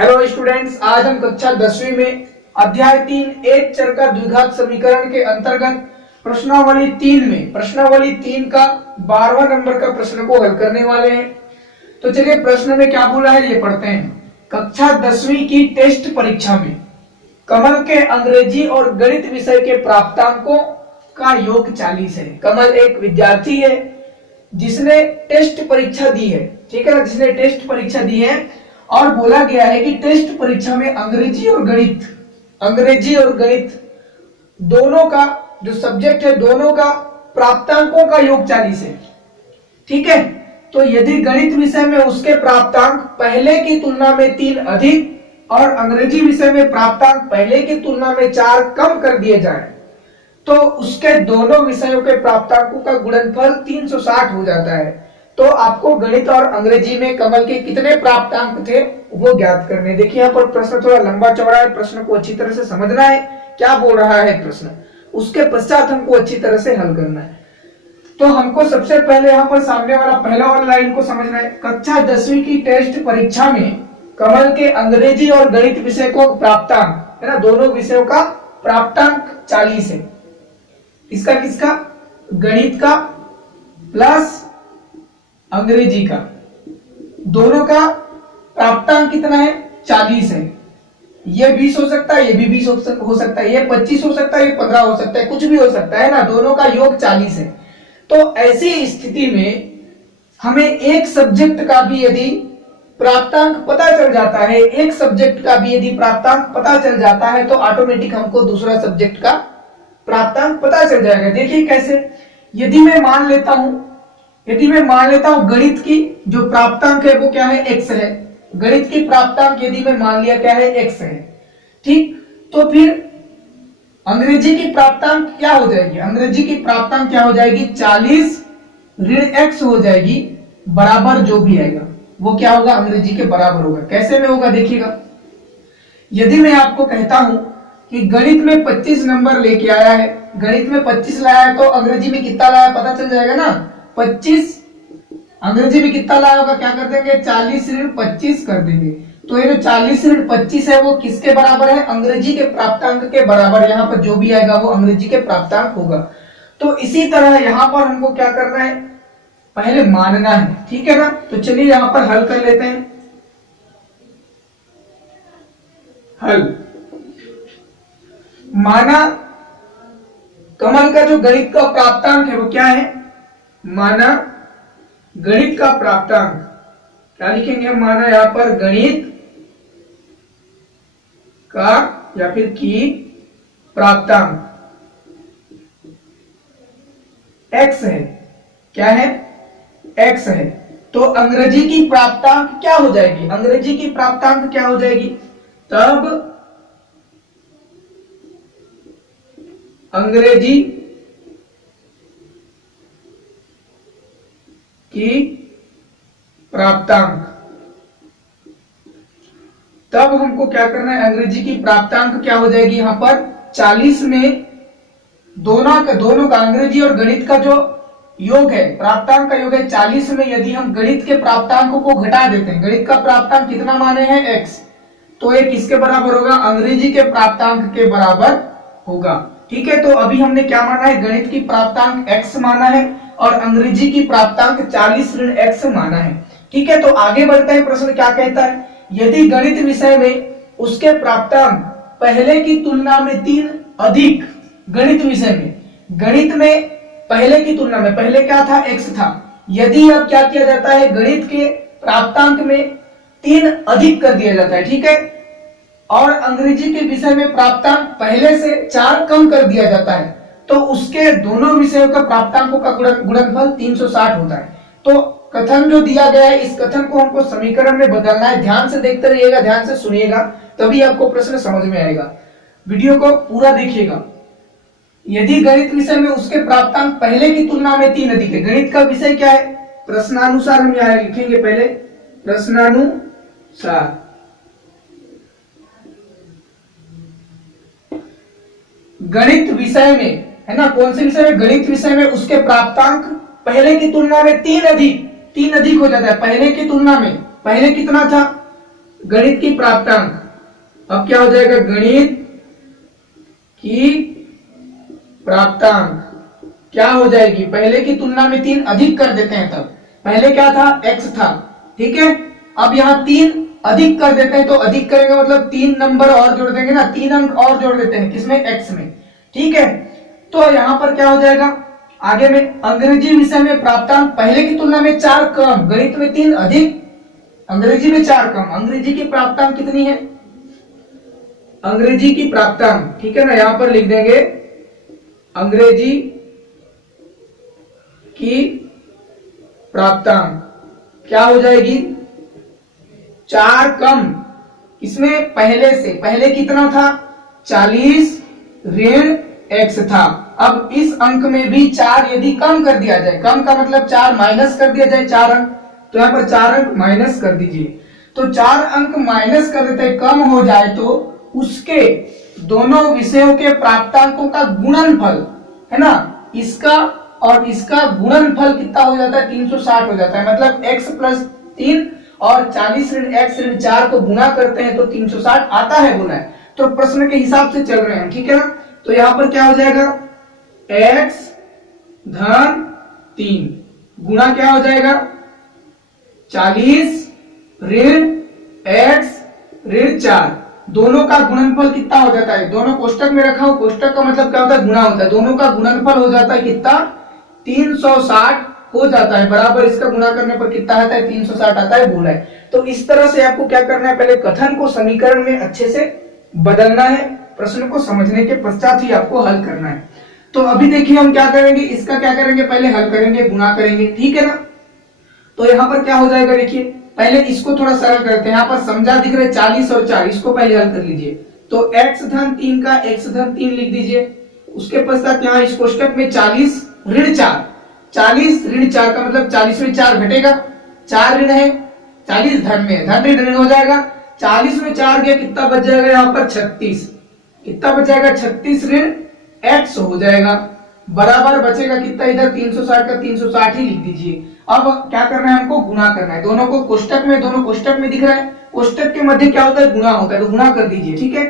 Hello students, आज हम कक्षा 10वीं में अध्याय 3 एक चर का द्विघात समीकरण के अंतर्गत प्रश्नावली 3 का 12वां नंबर का प्रश्न को हल करने वाले हैं। तो चलिए प्रश्न में क्या बोला है ये पढ़ते हैं। कक्षा 10वीं की टेस्ट परीक्षा में कमल के अंग्रेजी और गणित विषय के प्राप्तांकों का योग 40 है। कमल एक विद्यार्थी है जिसने टेस्ट परीक्षा दी है, ठीक है ना, जिसने टेस्ट परीक्षा दी है और बोला गया है कि टेस्ट परीक्षा में अंग्रेजी और गणित दोनों का जो सब्जेक्ट है दोनों का प्राप्तांकों का योग 40 है। ठीक है, तो यदि गणित विषय में उसके प्राप्तांक पहले की तुलना में 3 अधिक और अंग्रेजी विषय में प्राप्तांक पहले की तुलना में 4 कम कर दिए जाए तो उसके दोनों विषयों के प्राप्तांकों का गुणनफल 360 हो जाता है। तो आपको गणित और अंग्रेजी में कमल के कितने प्राप्तांक थे वो ज्ञात करने। देखिए यहाँ पर प्रश्न थोड़ा लंबा चौड़ा है, प्रश्न को अच्छी तरह से समझना है क्या बोल रहा है प्रश्न, उसके पश्चात हमको अच्छी तरह से हल करना है। तो हमको सबसे पहले यहाँ पर सामने वाला पहला वाला लाइन को समझना है। कक्षा 10वीं की टेस्ट परीक्षा में कमल के अंग्रेजी और गणित विषय को प्राप्तांक है ना, दोनों विषयों का प्राप्तांक 40 है। किसका गणित का प्लस अंग्रेजी का, दोनों का प्राप्तांक कितना है 40 है। ये 20 हो सकता है, ये भी 20 हो सकता है, ये 25 हो सकता है, ये 15 हो सकता है, कुछ भी हो सकता है ना, दोनों का योग 40 है। तो ऐसी स्थिति में हमें एक सब्जेक्ट का भी यदि प्राप्तांक पता चल जाता है, एक सब्जेक्ट का भी यदि प्राप्तांक पता चल जाता है तो ऑटोमेटिक हमको दूसरा सब्जेक्ट का प्राप्तांक पता चल जाएगा। देखिए कैसे, यदि मैं मान लेता हूं गणित की जो प्राप्तांक है वो क्या है x है। गणित की प्राप्तांक यदि मैं मान लिया क्या है x है, ठीक, तो फिर अंग्रेजी की प्राप्तांक क्या हो जाएगी, अंग्रेजी की प्राप्तांक क्या हो जाएगी 40 ऋण x हो जाएगी, बराबर जो भी आएगा वो क्या होगा अंग्रेजी के बराबर होगा। कैसे में होगा देखिएगा, यदि मैं आपको कहता हूं कि गणित में 25 नंबर लेके आया है, गणित में 25 लाया है तो अंग्रेजी में कितना लाया पता चल जाएगा ना, 25 अंग्रेजी में कितना लाया होगा, क्या कर देंगे 40 ऋण 25 कर देंगे। तो ये जो 40 ऋण 25 है वो किसके बराबर है, अंग्रेजी के प्राप्तांक के बराबर। यहाँ पर जो भी आएगा वो अंग्रेजी के प्राप्तांक होगा। तो इसी तरह यहाँ पर हमको क्या करना है, पहले मानना है, ठीक है ना। तो चलिए यहाँ पर हल कर लेते हैं। हल माना कमल का जो गणित का प्राप्तांक है वो क्या है, माना गणित का प्राप्तांक क्या लिखेंगे हम, माना यहां पर गणित का या फिर की प्राप्तांक x है, क्या है x है। तो अंग्रेजी की प्राप्तांक क्या हो जाएगी, अंग्रेजी की प्राप्तांक क्या हो जाएगी, तब अंग्रेजी की प्राप्तांक, तब हमको क्या करना है, अंग्रेजी की प्राप्तांक क्या हो जाएगी यहां पर 40 में दोनों का अंग्रेजी और गणित का जो योग है, प्राप्तांक का योग है 40 में यदि हम गणित के प्राप्तांकों को घटा देते हैं, गणित का प्राप्तांक कितना माने हैं x, तो ये किसके बराबर होगा, अंग्रेजी के प्राप्तांक के बराबर होगा। ठीक है, तो अभी हमने क्या माना है, गणित की प्राप्तांक x माना है और अंग्रेजी की प्राप्तांक 40 ऋण x माना है। ठीक है, तो आगे बढ़ते हैं। प्रश्न क्या कहता है, यदि गणित विषय में उसके प्राप्तांक पहले की तुलना में 3 अधिक, गणित विषय में गणित में पहले की तुलना में, पहले क्या था x था, यदि अब क्या किया जाता है गणित के प्राप्तांक में 3 अधिक कर दिया जाता है, ठीक है, और अंग्रेजी के विषय में प्राप्तांक पहले से 4 कम कर दिया जाता है तो उसके दोनों विषयों का प्राप्तांकों का गुणनफल 360 होता है। तो कथन जो दिया गया है इस कथन को हमको समीकरण में बदलना है। ध्यान से देखते रहिएगा, ध्यान से सुनिएगा, तभी आपको प्रश्न समझ में आएगा। वीडियो को पूरा देखिएगा। यदि गणित विषय में उसके प्राप्तांक पहले की तुलना में 3 अधिक है, गणित का विषय क्या है, प्रश्नानुसार हम यहां लिखेंगे, पहले प्रश्नानुसार, गणित विषय में है ना, कौन से विषय में, गणित विषय में उसके प्राप्तांक पहले की तुलना में 3 अधिक हो जाता है। पहले की तुलना में, पहले कितना था गणित की प्राप्तांक, अब क्या हो जाएगा, गणित की प्राप्तांक क्या हो जाएगी, पहले की तुलना में 3 अधिक कर देते हैं। तब पहले क्या था, x था, ठीक है, अब यहाँ 3 अधिक कर देते हैं, तो अधिक करेंगे मतलब 3 नंबर और जोड़ देंगे ना, 3 अंक और जोड़ देते हैं, किसमें, x में, ठीक है। तो यहाँ पर क्या हो जाएगा, आगे में अंग्रेजी विषय में प्राप्तांक पहले की तुलना में 4 कम, गणित में 3 अधिक, अंग्रेजी में 4 कम। अंग्रेजी की प्राप्तांक कितनी है, अंग्रेजी की प्राप्तांक, ठीक है ना, यहां पर लिख देंगे अंग्रेजी की प्राप्तांक क्या हो जाएगी, 4 कम, इसमें पहले से, पहले कितना था, 40 ऋण x था। अब इस अंक में भी 4 यदि कम कर दिया जाए, कम का मतलब 4 माइनस कर दिया जाए 4 अंक, तो यहां पर 4 अंक माइनस कर दीजिए। तो 4 अंक माइनस कर देते हैं, कम हो जाए तो उसके दोनों विषयों के प्राप्तांकों का गुणनफल है ना, इसका और इसका गुणनफल कितना हो जाता है, 360 हो जाता है। मतलब x प्लस 3 और 40 ऋण x ऋण 4 को गुणा करते हैं तो 360 आता है गुना, तो प्रश्न के हिसाब से चल रहे हैं, ठीक है ना। तो यहां पर क्या हो जाएगा, x धन 3 गुणा क्या हो जाएगा, 40 ऋण x ऋण 4, दोनों का गुणनफल कितना हो जाता है, दोनों कोष्टक में रखा हो, कोष्टक का मतलब क्या होता है, गुणा होता है, दोनों का गुणनफल हो जाता है कितना, 360 हो जाता है, बराबर इसका गुणा करने पर कितना आता है, 360 आता है, बोला है। तो इस तरह से आपको क्या करना है, पहले कथन को समीकरण में अच्छे से बदलना है, प्रश्न को समझने के पश्चात ही आपको हल करना है। तो अभी देखिए हम क्या करेंगे, इसका क्या करेंगे, पहले हल करेंगे, गुणा करेंगे, ठीक है ना। तो यहाँ पर क्या हो जाएगा, देखिए पहले इसको थोड़ा सरल करते हैं, यहाँ पर समझा दिख रहे 40 और 4, इसको पहले हल कर लीजिए। तो x धन 3 का x धन 3 लिख दीजिए, उसके पश्चात यहाँ इस कोष्टक में 40 ऋण 4, 40 ऋण 4 का मतलब 40 में 4 घटेगा, 4 ऋण है, 40 धन में, धन ऋण हो जाएगा, 40 में 4 गया, कितना बच जाएगा यहाँ पर 36, कितना बच जाएगा, 36 ऋण x हो जाएगा, बराबर बचेगा कितना, इधर 360 का 360 ही लिख दीजिए। अब क्या करना है, हमको गुणा करना है, दोनों को कोष्टक में, दोनों कोष्टक में दिख रहा है, कोष्टक के मध्य क्या होता है, गुणा होता है, तो गुणा कर दीजिए, ठीक है।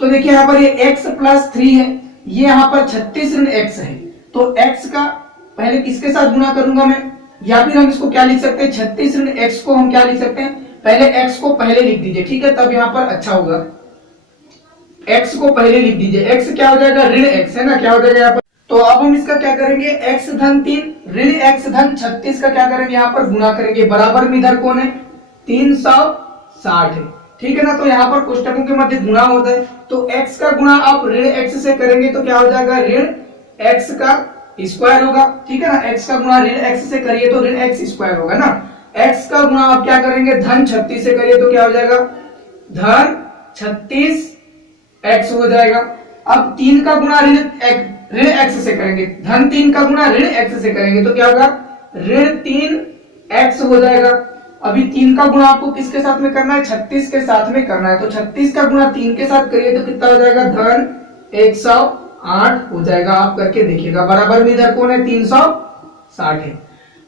तो देखिए यहाँ पर ये x प्लस 3 है, ये यहाँ पर 36 ऋण x है, तो x का पहले किसके साथ गुणा करूंगा मैं, या फिर हम इसको क्या लिख सकते हैं, 36 ऋण x को हम क्या लिख सकते हैं, पहले x को पहले लिख दीजिए, ठीक है, तब यहाँ पर अच्छा होगा, x को पहले लिख दीजिए, x क्या हो जाएगा, ऋण x है ना, क्या हो जाएगा यहाँ पर। तो अब हम इसका क्या करेंगे, x धन 3 ऋण x धन 36 का क्या करेंगे, यहाँ पर गुणा करेंगे, बराबर में इधर कौन है, 360 है, ठीक है ना। तो यहाँ पर कोष्टकों के मध्य गुणा होता है, तो x का गुणा आप ऋण x से करेंगे तो क्या हो जाएगा, ऋण x का स्क्वायर होगा, ठीक है ना, x का गुणा ऋण x से करिए तो ऋण x स्क्वायर होगा ना, x का गुणा आप क्या करेंगे, धन 36 से करिए तो क्या हो जाएगा, धन 36 x हो जाएगा। अब 3 का गुणा ऋण x से करेंगे, धन 3 का गुणा ऋण x से करेंगे तो क्या होगा, ऋण 3x हो जाएगा। अभी 3 का गुणा आपको किसके साथ में करना है, 36 के साथ में करना है, तो 36 का गुणा 3 के साथ करिए तो कितना हो जाएगा, धन 108 हो जाएगा, आप करके देखिएगा, बराबर में इधर कौन है, 360 है।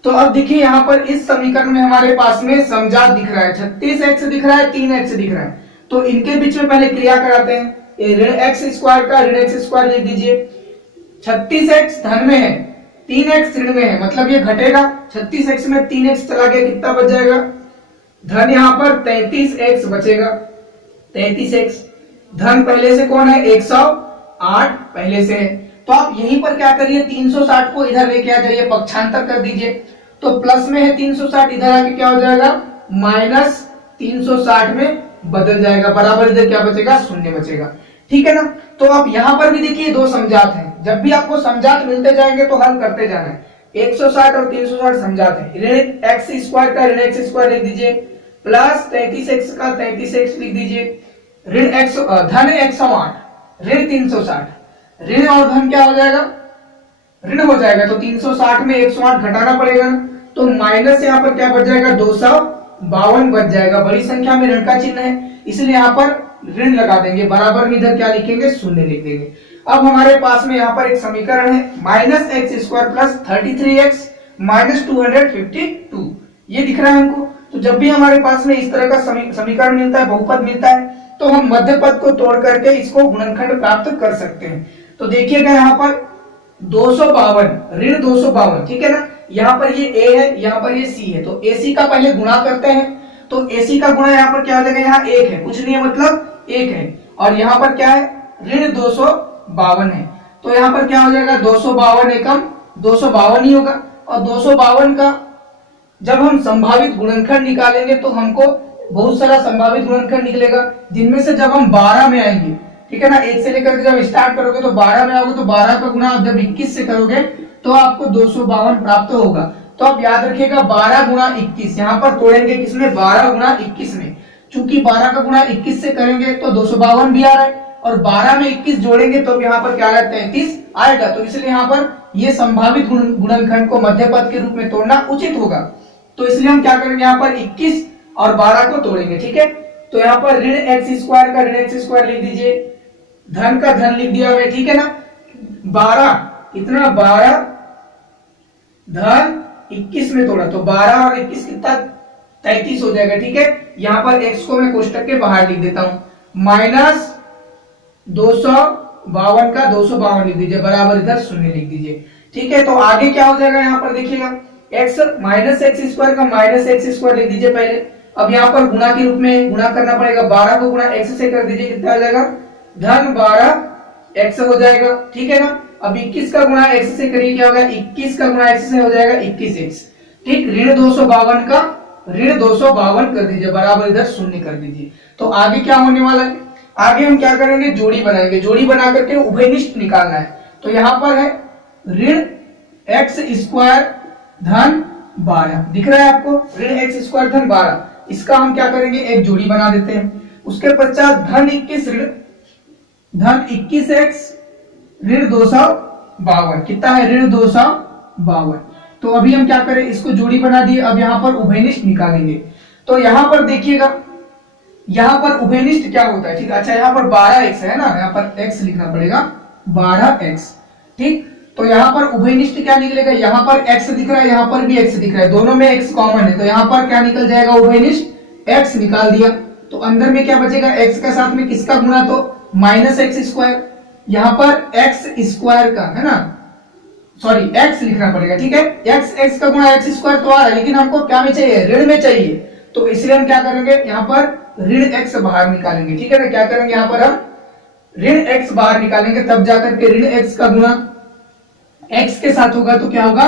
तो अब देखिए यहाँ पर इस समीकरण में हमारे पास में समजात दिख रहा है, 36x दिख रहा है, 3x दिख रहा है, तो इनके बीच में पहले क्रिया कराते हैं, ऋण x स्क्वायर का ऋण x स्क्वायर लिख दीजिए, 36x धन में है, 3x ऋण में है, मतलब ये घटेगा, 36x में 3x चला गया, कितना बच जाएगा, धन यहाँ पर 33x बचेगा, 33x, धन पहले से कौन है, 108 पहले से है, तो आप यहीं पर क्या करिए, 360 को इधर लेके आ जाइए, पक्षांतर कर दीजिए, तो प्लस में है 360, इधर आके क्या हो जाएगा, माइनस 360 में बदल जाएगा, बराबर इधर क्या बचेगा, शून्य बचेगा, ठीक है ना। तो आप यहाँ पर भी देखिए दो समजात हैं, जब भी आपको समजात मिलते जाएंगे तो हल करते जाना है, 160 और 360 समजात है, ऋण x स्क्वायर का ऋण x स्क्वायर लिख दीजिए, प्लस 33x का 33x लिख दीजिए, ऋण x धन 108 ऋण 360, ऋण और धन क्या हो जाएगा, ऋण हो जाएगा, तो 360 में 108 घटाना पड़ेगा, तो माइनस यहाँ पर क्या बच जाएगा, 252 बच जाएगा, बड़ी संख्या में ऋण का चिन्ह है, इसलिए यहाँ पर ऋण लगा देंगे, बराबर में इधर क्या लिखेंगे, शून्य लिख देंगे। अब हमारे पास में यहाँ पर एक समीकरण है, minus x square plus 33x minus 252, ये दिख रहा है हमको। तो जब भी हमारे पास में इस तरह का समीकरण मिलता है, बहुपद मिलता है, तो हम मध्य पद को तोड़ करके इसको गुणनखंड प्राप्त कर सकते हैं। तो देखिएगा यहाँ पर 252 ऋण 252, ठीक है ना। यहाँ पर ये a है, यहाँ पर ये c है, तो ac का पहले गुणा करते हैं। तो ac का गुणा यहाँ पर क्या हो जाएगा, यहाँ 1 है, कुछ नहीं है मतलब 1 है, और यहाँ पर क्या है, ऋण 252 है। तो यहाँ पर क्या हो जाएगा, 252 एकम 252 ही होगा। और 252 का जब हम संभावित गुणनखंड निकालेंगे तो हमको बहुत सारा संभावित गुणनखंड निकलेगा, जिनमें से जब हम 12 में आएंगे, ठीक है ना, 1 से लेकर जब स्टार्ट करोगे तो 12 में आओगे, तो 12 का गुणा आप जब 21 से करोगे तो आपको 252 प्राप्त होगा। तो आप याद रखिएगा 12 गुणा 21, यहाँ पर तोड़ेंगे किसमें, 12 गुणा 21 में। चूंकि 12 का गुणा 21 से करेंगे तो 252 भी आ रहा है, और 12 में 21 जोड़ेंगे तो यहाँ पर क्या आ रहा है, 33 आएगा। तो इसलिए यहाँ पर ये संभावित गुणनखंड को मध्य पद के रूप में तोड़ना उचित होगा। तो इसलिए हम क्या करेंगे, यहाँ पर 21 और 12 को तोड़ेंगे, ठीक है। तो यहाँ पर ऋण एक्स स्क्वायर का ऋण एक्स स्क्वायर लिख दीजिए, धन का धन लिख दिया हुआ, ठीक है ना। 12 इतना 12 धन 21 में तोड़ा तो 12 और 21 कितना, 33 हो जाएगा, ठीक है। यहाँ पर x को मैं कोष्टक के बाहर लिख देता हूं, माइनस 252 का 252 लिख दीजिए, बराबर इधर शून्य लिख दीजिए, ठीक है। तो आगे क्या हो जाएगा, यहाँ पर देखिएगा x माइनस एक्स स्क्वायर का माइनस एक्स स्क्वायर लिख दीजिए पहले। अब यहाँ पर गुणा के रूप में गुणा करना पड़ेगा, 12 को गुणा x से कर दीजिए, कितना हो जाएगा, धन 12 x हो जाएगा, ठीक है ना। अब 21 का गुणा x से करिए, क्या होगा, 21 का गुणा x से हो जाएगा 21x, ठीक। ऋण 252 का ऋण 252 कर दीजिए, बराबर इधर शून्य कर दीजिए। तो आगे क्या होने वाला है, आगे हम क्या करेंगे, जोड़ी बनाएंगे, जोड़ी बना करके उभयनिष्ठ निकालना है। तो यहाँ पर है ऋण एक्स स्क्वायर धन 12, दिख रहा है आपको, ऋण एक्स स्क्वायर धन 12, इसका हम क्या करेंगे, एक जोड़ी बना देते हैं। उसके पश्चात धन 21 ऋण धन 21x ऋण 252, कितना है, ऋण 252। तो अभी हम क्या करें, इसको जोड़ी बना दिए, अब यहाँ पर उभयनिष्ठ निकालेंगे। तो यहाँ पर देखिएगा, यहाँ पर उभयनिष्ठ क्या होता है, ठीक। अच्छा यहाँ पर 12x है ना, यहाँ पर x लिखना पड़ेगा, 12x, ठीक। तो यहाँ पर उभयनिष्ठ क्या निकलेगा, यहाँ पर x दिख रहा है, यहाँ पर भी x दिख रहा है, दोनों में x कॉमन है, तो यहाँ पर क्या निकल जाएगा, उभयनिष्ठ x निकाल दिया। तो अंदर में क्या बचेगा, x के साथ में किसका गुणा, तो माइनस एक्स स्क्वायर, यहाँ पर एक्स स्क्वायर का है ना, सॉरी x लिखना पड़ेगा, ठीक है। x का गुणा x स्क्वायर तो आ रहा है, लेकिन हमको क्या में चाहिए, ऋण में चाहिए। तो इसलिए हम क्या करेंगे, यहाँ पर ऋण x बाहर निकालेंगे, ठीक है ना। क्या करेंगे, यहाँ पर हम ऋण x बाहर निकालेंगे, तब जाकर के ऋण x का गुणा x के साथ होगा, तो क्या होगा,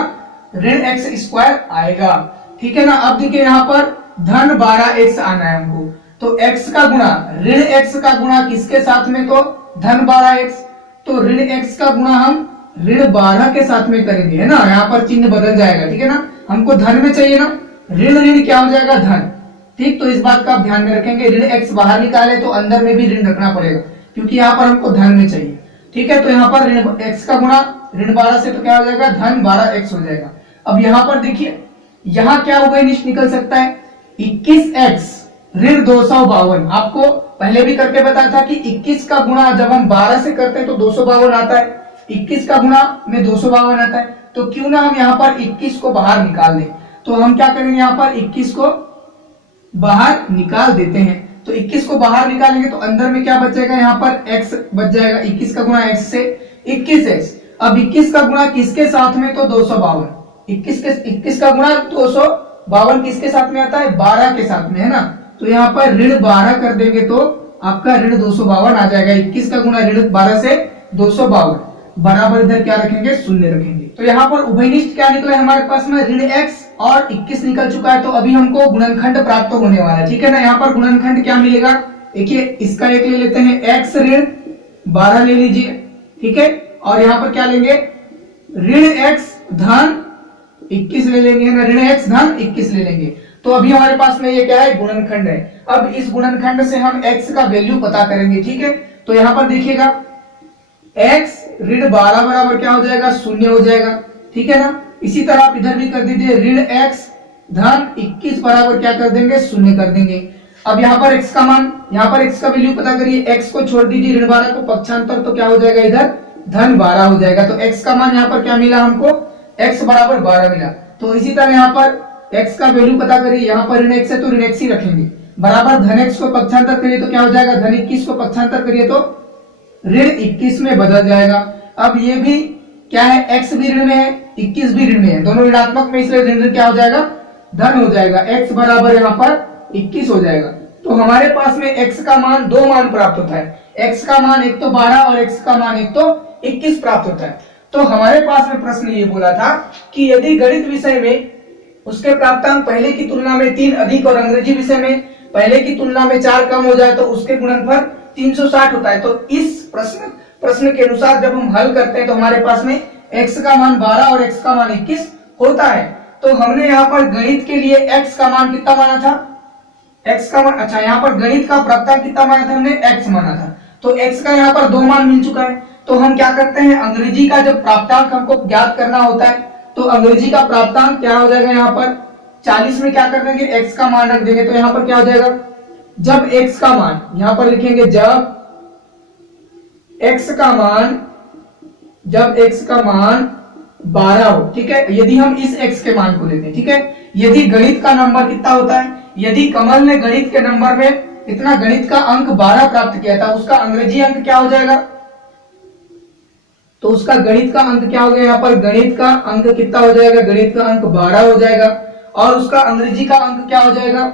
ऋण x स्क्वायर आएगा, ठीक है ना। अब देखिए यहाँ पर धन 12x आना है हमको, तो x का गुणा ऋण x का गुणा किसके साथ में, तो धन 12x, तो ऋण x का गुणा हम ऋण 12 के साथ में करेंगे, है ना। यहाँ पर चिन्ह बदल जाएगा, ठीक है ना, हमको धन में चाहिए ना, ऋण ऋण क्या हो जाएगा, धन, ठीक। तो इस बात का आप ध्यान में रखेंगे, ऋण x बाहर निकाले तो अंदर में भी ऋण रखना पड़ेगा, क्योंकि यहाँ पर हमको धन में चाहिए, ठीक है। तो यहाँ पर ऋण x का गुणा ऋण 12 से तो क्या हो जाएगा, धन 12x हो जाएगा। अब यहाँ पर देखिए, यहाँ क्या उभयनिष्ठ निकल सकता है, 21x ऋण 252, आपको पहले भी करके बताया था कि 21 का गुणा जब हम 12 से करते हैं तो 252 आता है, 21 का गुणा में 252 आता है, तो क्यों ना हम यहाँ पर 21 को बाहर निकाल दें। तो हम क्या करेंगे, यहाँ पर 21 को बाहर निकाल देते हैं। तो 21 को बाहर निकालेंगे तो अंदर में क्या बचेगा, यहाँ पर x बच जाएगा, 21 का गुणा x से 21x। अब 21 का गुणा किसके साथ में, तो 252, 21 का गुणा 252 किसके साथ में आता है, 12 के साथ में, है ना। तो यहाँ पर ऋण 12 कर देंगे तो आपका ऋण 252 आ जाएगा, 21 का गुणा ऋण 12 से 252, बराबर इधर क्या रखेंगे, शून्य रखेंगे। तो यहाँ पर उभयनिष्ठ क्या निकला है हमारे पास में, ऋण x और 21 निकल चुका है। तो अभी हमको गुणनखंड प्राप्त होने वाला है, ठीक है ना। यहाँ पर गुणनखंड क्या मिलेगा, देखिए इसका एक ले लेते हैं, x ऋण 12 ले लीजिए, ठीक है। और यहाँ पर क्या लेंगे, ऋण x धन 21 ले लेंगे ना, ऋण x धन 21 ले लेंगे। तो अभी हमारे पास में ये क्या है, गुणनखंड है। अब इस गुणनखंड से हम x का वैल्यू पता करेंगे, ठीक है। तो यहाँ पर देखिएगा x ऋण 12 बराबर क्या हो जाएगा, शून्य हो जाएगा, ठीक है ना। इसी तरह आप इधर भी कर दीजिए, ऋण x धन 21 बराबर क्या कर देंगे, शून्य कर देंगे। अब यहाँ पर x का मान, यहाँ पर x का वैल्यू पता करिए, x को छोड़ दीजिए, ऋण 12 को पक्षांतर, तो क्या हो जाएगा, इधर धन 12 हो जाएगा। तो x का मान यहाँ पर क्या मिला हमको, x बराबर 12 मिला। तो इसी तरह यहाँ पर x का वैल्यू पता करिए, यहाँ पर ऋण x है तो ऋण x ही रखेंगे, बराबर धन x को पक्षांतर करिए तो क्या हो जाएगा, धन 21 को पक्षांतर करिए तो ऋण 21 में बदल जाएगा। अब ये भी क्या है, x भी ऋण में है, 21 भी ऋण में है, दोनों ऋणात्मक में, इसलिए ऋण क्या हो जाएगा, धन हो जाएगा, x बराबर यहाँ पर 21 हो जाएगा। तो हमारे पास में x का मान, दो मान प्राप्त होता है, x का मान एक तो 12 और x का मान एक तो 21 प्राप्त होता है। तो हमारे पास में प्रश्न ये बोला था कि यदि गणित विषय में उसके प्राप्तांक पहले की तुलना में 3 अधिक और अंग्रेजी विषय में पहले की तुलना में 4 कम हो जाए तो उसके गुणनफल 360 होता है। तो इस प्रश्न के अनुसार जब हम हल करते हैं तो हमारे पास में x का मान 12 और x का मान 21 होता है। तो हमने यहाँ पर गणित के लिए x का मान कितना माना था, x का मान, अच्छा यहाँ पर गणित का प्राप्तांक कितना माना था हमने, x माना था। तो x का यहाँ पर 2 मान मिल चुका है। तो हम क्या करते हैं, अंग्रेजी का जब प्राप्तांक हमको ज्ञात करना होता है तो अंग्रेजी का प्राप्तांक क्या हो जाएगा, यहाँ पर 40 में क्या कर देंगे, x का मान रख देंगे। तो यहाँ पर क्या हो जाएगा, जब x का मान, यहाँ पर लिखेंगे जब x का मान 12 हो, ठीक है, यदि हम इस x के मान को लेते हैं, ठीक है, यदि गणित का नंबर कितना होता है, यदि कमल ने गणित के नंबर में इतना गणित का अंक 12 प्राप्त किया था, उसका अंग्रेजी अंक क्या हो जाएगा, तो उसका गणित का अंक क्या हो गया, यहाँ पर गणित का अंक कितना हो जाएगा, गणित का अंक 12 हो जाएगा, और उसका अंग्रेजी का अंक क्या हो जाएगा,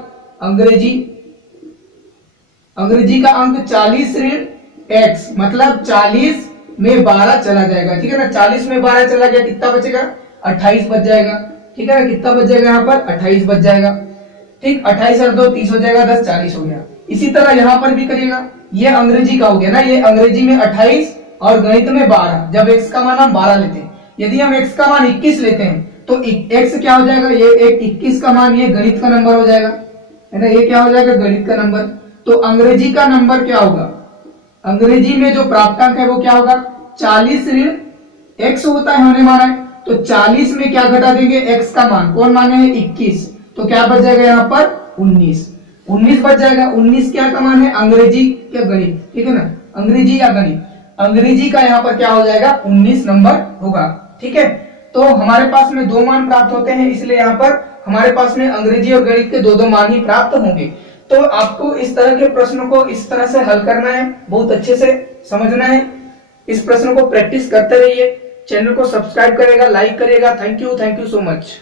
अंग्रेजी का अंक 40 ऋण x, मतलब 40 में 12 चला जाएगा, ठीक है ना, 40 में 12 चला गया, कितना बचेगा, 28 बच जाएगा, ठीक है ना, कितना बच जाएगा यहाँ पर, 28 बच जाएगा, ठीक, 28 और 2 30 हो जाएगा, 10 40 हो गया। इसी तरह यहाँ पर भी करिएगा, ये अंग्रेजी का हो गया ना, ये अंग्रेजी में 28 और गणित में 12, जब x का मान हम 12 लेते हैं, यदि हम x का मान 21 लेते हैं तो x क्या हो जाएगा, ये एक 21 का मान, ये गणित का नंबर हो जाएगा, है ना, ये क्या हो जाएगा, गणित का नंबर। तो अंग्रेजी का नंबर क्या होगा, अंग्रेजी में जो प्राप्तांक है वो क्या होगा, 40 ऋण x होता है, हमने माना है, तो 40 में क्या घटा देंगे, x का मान, कौन माने हैं, 21, तो क्या बच जाएगा यहाँ पर 19 बच जाएगा। 19 क्या का मान है, अंग्रेजी या गणित, ठीक है ना, अंग्रेजी या गणित, अंग्रेजी का यहाँ पर क्या हो जाएगा, 19 नंबर होगा, ठीक है। तो हमारे पास में 2 मान प्राप्त होते हैं, इसलिए यहाँ पर हमारे पास में अंग्रेजी और गणित के 2 मान ही प्राप्त होंगे। तो आपको इस तरह के प्रश्नों को इस तरह से हल करना है, बहुत अच्छे से समझना है, इस प्रश्न को प्रैक्टिस करते रहिए, चैनल को सब्सक्राइब करेगा, लाइक करेगा। Thank you so much.